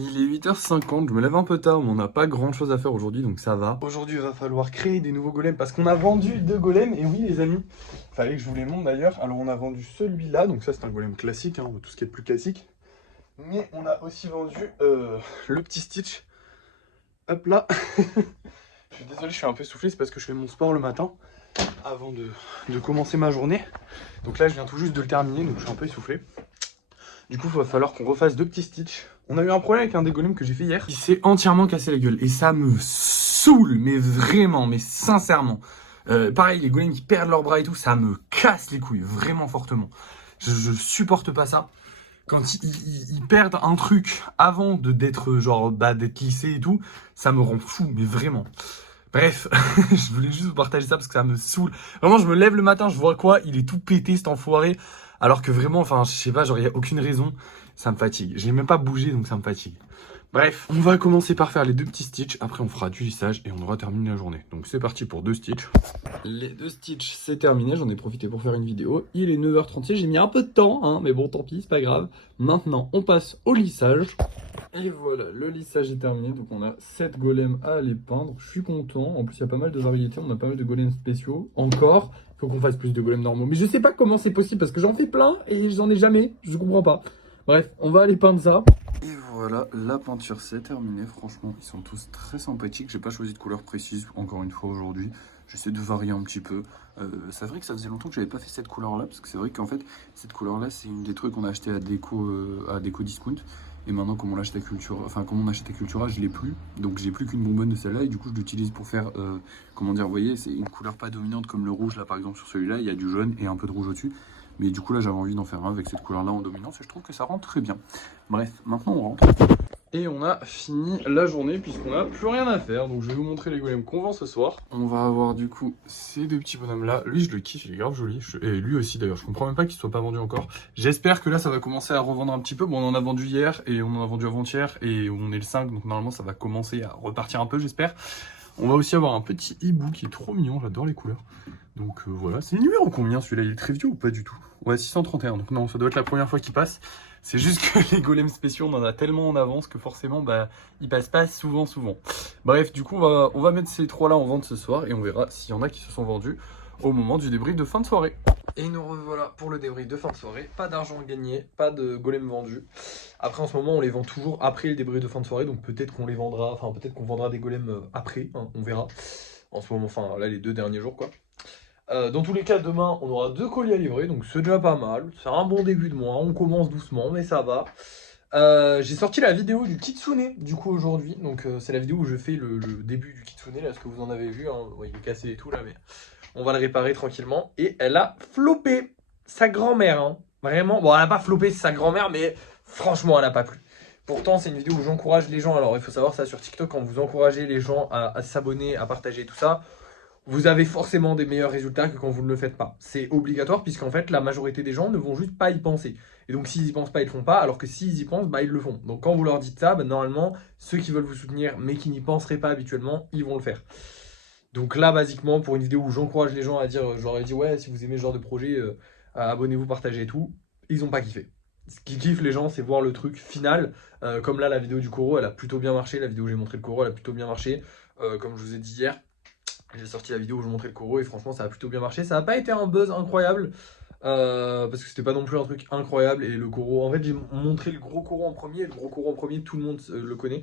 Il est 8h50, je me lève un peu tard, mais on n'a pas grand chose à faire aujourd'hui, donc ça va. Aujourd'hui, il va falloir créer des nouveaux golems, parce qu'on a vendu 2 golems, et oui les amis, fallait que je vous les montre d'ailleurs. Alors on a vendu celui-là, donc ça c'est un golem classique, hein, tout ce qui est plus classique. Mais on a aussi vendu le petit Stitch. Hop là. Je suis désolé, je suis un peu soufflé, c'est parce que je fais mon sport le matin, avant de commencer ma journée. Donc là, je viens tout juste de le terminer, donc je suis un peu essoufflé. Du coup, il va falloir qu'on refasse 2 petits Stitch. On a eu un problème avec un des golems que j'ai fait hier. Il s'est entièrement cassé la gueule. Et ça me saoule, mais vraiment, mais sincèrement. Pareil, les golems qui perdent leurs bras et tout, ça me casse les couilles, vraiment fortement. Je supporte pas ça. Quand ils perdent un truc avant d'être genre d'être lissé et tout, ça me rend fou, mais vraiment. Bref, je voulais juste vous partager ça parce que ça me saoule. Vraiment, je me lève le matin, je vois quoi, il est tout pété cet enfoiré. Alors que vraiment, enfin, je sais pas, genre, il n'y a aucune raison. Ça me fatigue. J'ai même pas bougé, donc ça me fatigue. Bref, on va commencer par faire les 2 petits stitches. Après, on fera du lissage et on aura terminé la journée. Donc, c'est parti pour 2 stitches. Les 2 stitches, c'est terminé. J'en ai profité pour faire une vidéo. Il est 9h36. J'ai mis un peu de temps, hein, mais bon, tant pis, c'est pas grave. Maintenant, on passe au lissage. Et voilà, le lissage est terminé. Donc, on a 7 golems à aller peindre. Je suis content. En plus, il y a pas mal de variétés. On a pas mal de golems spéciaux. Encore. Il faut qu'on fasse plus de golems normaux. Mais je sais pas comment c'est possible parce que j'en fais plein et j'en ai jamais. Je comprends pas. Bref, on va aller peindre ça. Et voilà, la peinture c'est terminé. Franchement, ils sont tous très sympathiques. J'ai pas choisi de couleur précise encore une fois aujourd'hui. J'essaie de varier un petit peu. C'est vrai que ça faisait longtemps que j'avais pas fait cette couleur là. Parce que c'est vrai qu'en fait, cette couleur là, c'est une des trucs qu'on a acheté à Déco Discount. Et maintenant, comme on l'achète à Cultura, enfin, comme on achète à Cultura, je l'ai plus. Donc, j'ai plus qu'une bonbonne de celle-là. Et du coup, je l'utilise pour faire, comment dire, vous voyez, c'est une couleur pas dominante comme le rouge. Là, par exemple, sur celui-là, il y a du jaune et un peu de rouge au-dessus. Mais du coup, là, j'avais envie d'en faire un avec cette couleur-là en dominance. Et je trouve que ça rend très bien. Bref, maintenant, on rentre. Et on a fini la journée puisqu'on n'a plus rien à faire. Donc, je vais vous montrer les golems qu'on vend ce soir. On va avoir, du coup, ces 2 petits bonhommes-là. Lui, je le kiffe, il est grave joli. Et lui aussi, d'ailleurs. Je comprends même pas qu'il soit pas vendu encore. J'espère que là, ça va commencer à revendre un petit peu. Bon, on en a vendu hier et on en a vendu avant-hier. Et on est le 5, donc normalement, ça va commencer à repartir un peu, j'espère. On va aussi avoir un petit hibou qui est trop mignon. J'adore les couleurs. Donc voilà, c'est le numéro combien celui-là? Il est très vieux ou pas du tout? Ouais, 631, donc non, ça doit être la première fois qu'il passe. C'est juste que les golems spéciaux, on en a tellement en avance que forcément, bah, ils passent pas souvent. Bref, du coup, on va mettre ces 3-là en vente ce soir et on verra s'il y en a qui se sont vendus au moment du débrief de fin de soirée. Et nous revoilà pour le débrief de fin de soirée. Pas d'argent gagné, pas de golem vendu. Après, en ce moment, on les vend toujours après le débrief de fin de soirée, donc peut-être qu'on les vendra, enfin peut-être qu'on vendra des golems après, hein, on verra. En ce moment, enfin là, les 2 derniers jours, quoi. Dans tous les cas, demain, on aura 2 colis à livrer, donc c'est déjà pas mal. C'est un bon début de mois, on commence doucement, mais ça va. J'ai sorti la vidéo du Kitsune, du coup, aujourd'hui. Donc, c'est la vidéo où je fais le début du Kitsune, là, ce que vous en avez vu. Hein. Ouais, il est cassé et tout, là, mais on va le réparer tranquillement. Et elle a floppé sa grand-mère, hein. Vraiment, bon, elle a pas floppé sa grand-mère, mais franchement, elle a pas plu. Pourtant, c'est une vidéo où j'encourage les gens. Alors, il faut savoir ça sur TikTok, quand vous encouragez les gens à s'abonner, à partager tout ça, vous avez forcément des meilleurs résultats que quand vous ne le faites pas. C'est obligatoire puisqu'en fait la majorité des gens ne vont juste pas y penser. Et donc s'ils y pensent pas, ils le font pas, alors que s'ils y pensent, bah ils le font. Donc quand vous leur dites ça, bah, normalement, ceux qui veulent vous soutenir mais qui n'y penseraient pas habituellement, ils vont le faire. Donc là, basiquement, pour une vidéo où j'encourage les gens à dire, je leur ai dit ouais, si vous aimez ce genre de projet, abonnez-vous, partagez et tout, ils ont pas kiffé. Ce qui kiffe les gens, c'est voir le truc final. Comme là, la vidéo du Koro, elle a plutôt bien marché. La vidéo où j'ai montré le Koro, elle a plutôt bien marché. Comme je vous ai dit hier, j'ai sorti la vidéo où je montrais le Koro et franchement ça a plutôt bien marché. Ça n'a pas été un buzz incroyable parce que c'était pas non plus un truc incroyable. Et le Koro, en fait j'ai montré le gros Koro en premier. Et le gros Koro en premier, tout le monde le connaît.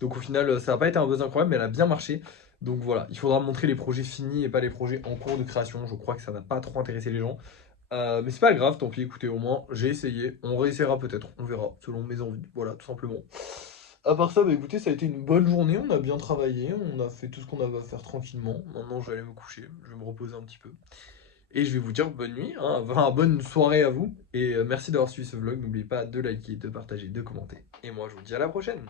Donc au final ça n'a pas été un buzz incroyable mais elle a bien marché. Donc voilà, il faudra montrer les projets finis et pas les projets en cours de création. Je crois que ça n'a pas trop intéressé les gens. Mais c'est pas grave, tant pis, écoutez, au moins j'ai essayé. On réessayera peut-être, on verra, selon mes envies. Voilà, tout simplement. À part ça, bah écoutez, ça a été une bonne journée, on a bien travaillé, on a fait tout ce qu'on avait à faire tranquillement. Maintenant, je vais aller me coucher, je vais me reposer un petit peu. Et je vais vous dire bonne nuit, hein, enfin, bonne soirée à vous. Et merci d'avoir suivi ce vlog. N'oubliez pas de liker, de partager, de commenter. Et moi, je vous dis à la prochaine.